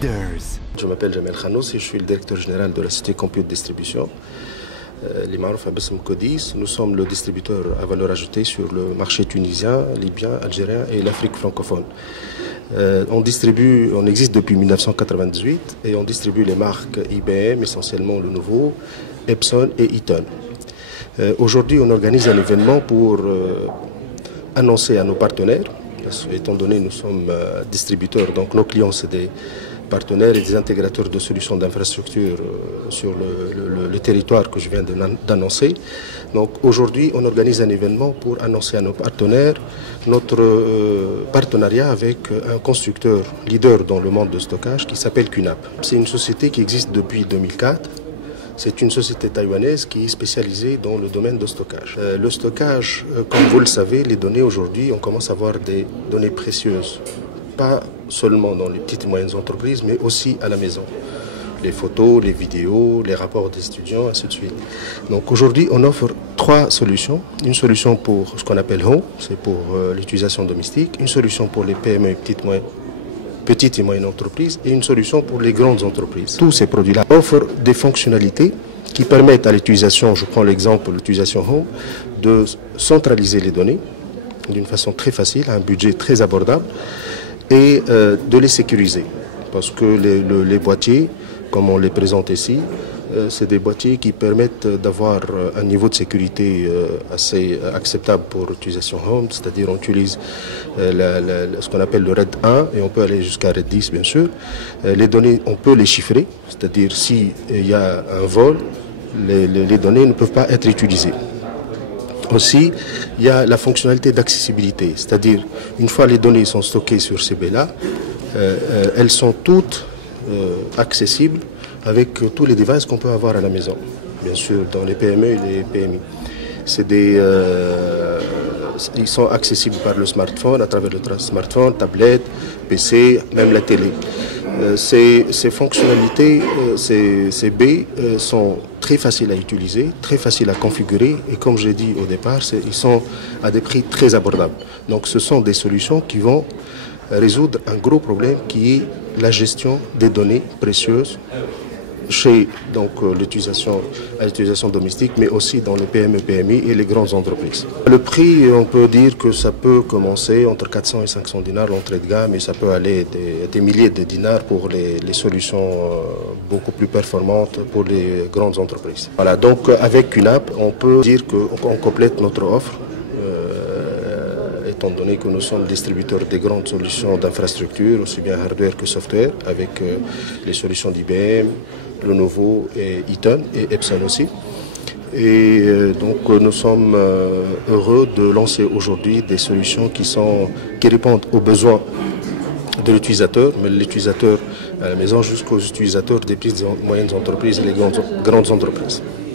Leaders. Je m'appelle Jamel Khanos et je suis le directeur général de la société Compute Distribution. Les Marouf Abesm Codis, nous sommes le distributeur à valeur ajoutée sur le marché tunisien, libyen, algérien et l'Afrique francophone. On existe depuis 1998 et on distribue les marques IBM, essentiellement Lenovo, Epson et Eaton. Aujourd'hui, on organise un événement pour annoncer à nos partenaires, étant donné que nous sommes distributeurs, donc nos clients c'est des partenaires et des intégrateurs de solutions d'infrastructure sur le territoire que je viens d'annoncer. Donc aujourd'hui, on organise un événement pour annoncer à nos partenaires notre partenariat avec un constructeur leader dans le monde de stockage qui s'appelle QNAP. C'est une société qui existe depuis 2004. C'est une société taïwanaise qui est spécialisée dans le domaine de stockage. Le stockage, comme vous le savez, les données aujourd'hui, on commence à avoir des données précieuses. Pas seulement dans les petites et moyennes entreprises, mais aussi à la maison. Les photos, les vidéos, les rapports des étudiants, ainsi de suite. Donc aujourd'hui, on offre trois solutions. Une solution pour ce qu'on appelle Home, c'est pour l'utilisation domestique. Une solution pour les PME, petites et moyennes entreprises. Et une solution pour les grandes entreprises. Tous ces produits-là offrent des fonctionnalités qui permettent à l'utilisation, je prends l'exemple de l'utilisation Home, de centraliser les données d'une façon très facile, à un budget très abordable, et de les sécuriser. Parce que les boîtiers, comme on les présente ici, c'est des boîtiers qui permettent d'avoir un niveau de sécurité assez acceptable pour l'utilisation Home, c'est-à-dire on utilise ce qu'on appelle le RAID 1 et on peut aller jusqu'à RAID 10 bien sûr. Les données, on peut les chiffrer, c'est-à-dire s'il y a un vol, les données ne peuvent pas être utilisées. Aussi, il y a la fonctionnalité d'accessibilité, c'est-à-dire une fois les données sont stockées sur ces baies-là, elles sont toutes accessibles avec tous les devices qu'on peut avoir à la maison, bien sûr dans les PME et les PMI. Ils sont accessibles par le smartphone, à travers le smartphone, tablette, PC, même la télé. Ces fonctionnalités, ces baies sont très faciles à utiliser, très faciles à configurer et comme j'ai dit au départ, ils sont à des prix très abordables. Donc ce sont des solutions qui vont résoudre un gros problème qui est la gestion des données précieuses chez l'utilisation domestique, mais aussi dans les PME, PMI et les grandes entreprises. Le prix, on peut dire que ça peut commencer entre 400 et 500 dinars l'entrée de gamme et ça peut aller des milliers de dinars pour les solutions beaucoup plus performantes pour les grandes entreprises. Voilà, donc avec QNAP, on peut dire qu'on complète notre offre, étant donné que nous sommes distributeurs des grandes solutions d'infrastructure, aussi bien hardware que software, avec les solutions d'IBM, Lenovo et Eaton et Epson aussi. Et donc nous sommes heureux de lancer aujourd'hui des solutions qui répondent aux besoins de l'utilisateur, mais l'utilisateur à la maison jusqu'aux utilisateurs des petites et moyennes entreprises et les grandes entreprises.